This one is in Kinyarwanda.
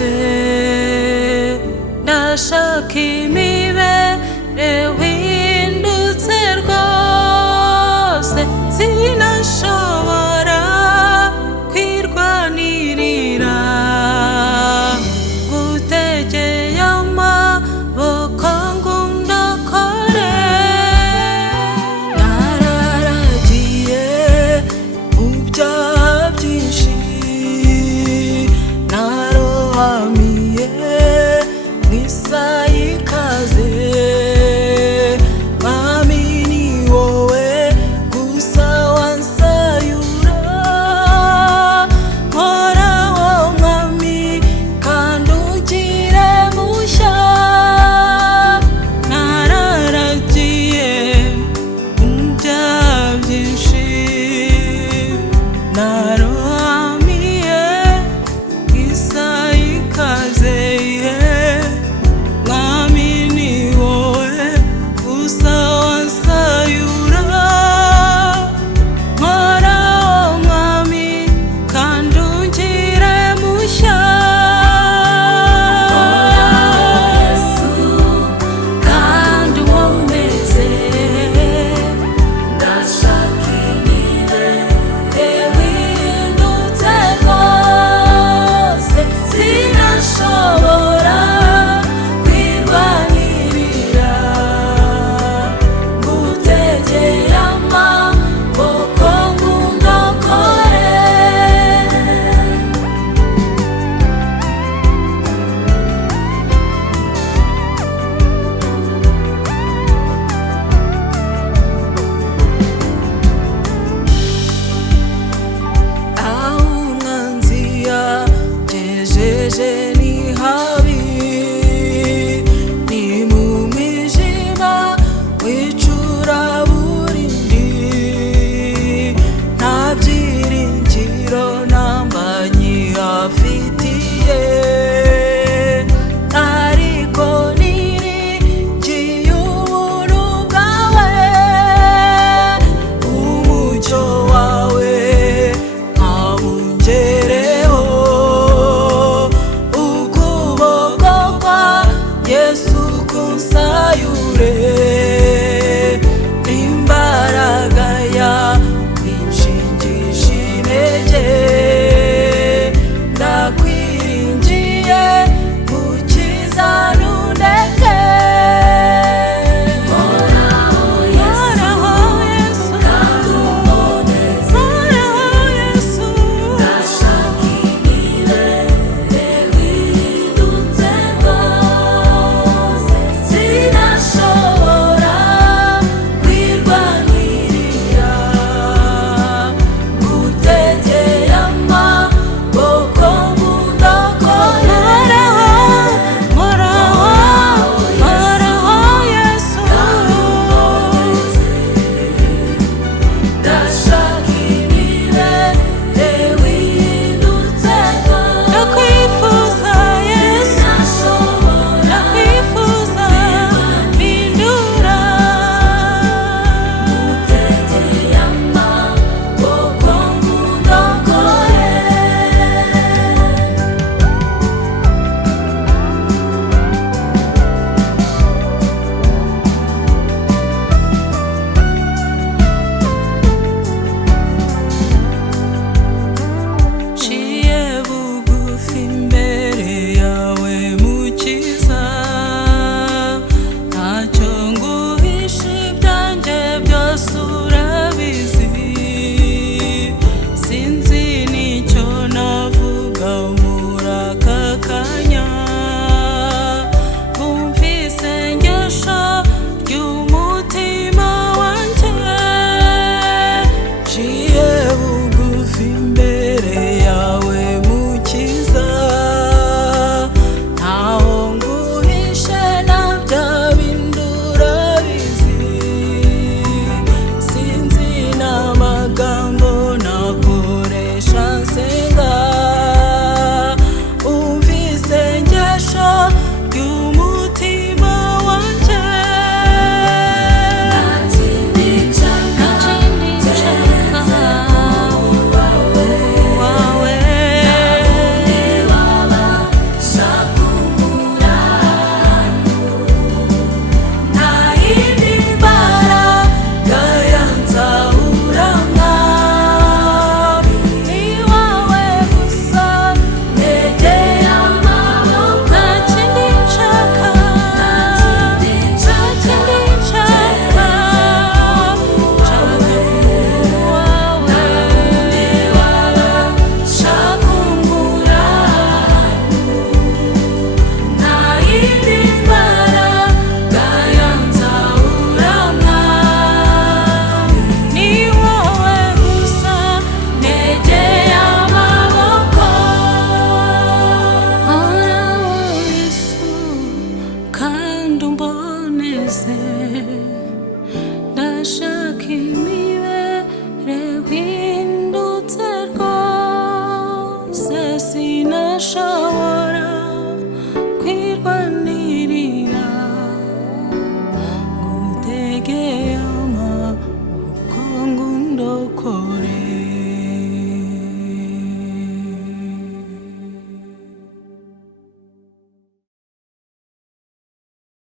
wese ndashaka imibereho ihindutse rwose sinashobora kwirwanirira ngutegeye amaboko ngo undokore nararagiye mu byaha byinshi narohamiye mu isaha ikaze mwami ni wowe gusa wansayura nkoraho mwami kandi ungire mushya nararagiye mu byaha byinshi narohamiye isaha ikaze mwami ni wowe gusa wansayura nkoraho mwami kandi ungire mushya Yesu kandi unkomeze ndashaka imibereho ihindutse rwose sinashobora kwirwanirira ngutegeye amaboko ngo undokore aho umwanzi yagejeje ni habi ni mu mwijima w'icuraburindi nta byiringiro namba nkihafitiye ariko niringiye ubuntu bwawe umucyo wawe nkabungereho ukuboko kwa Yesu kunsayure imbaraga yakwinshingije intege ndakwiringiye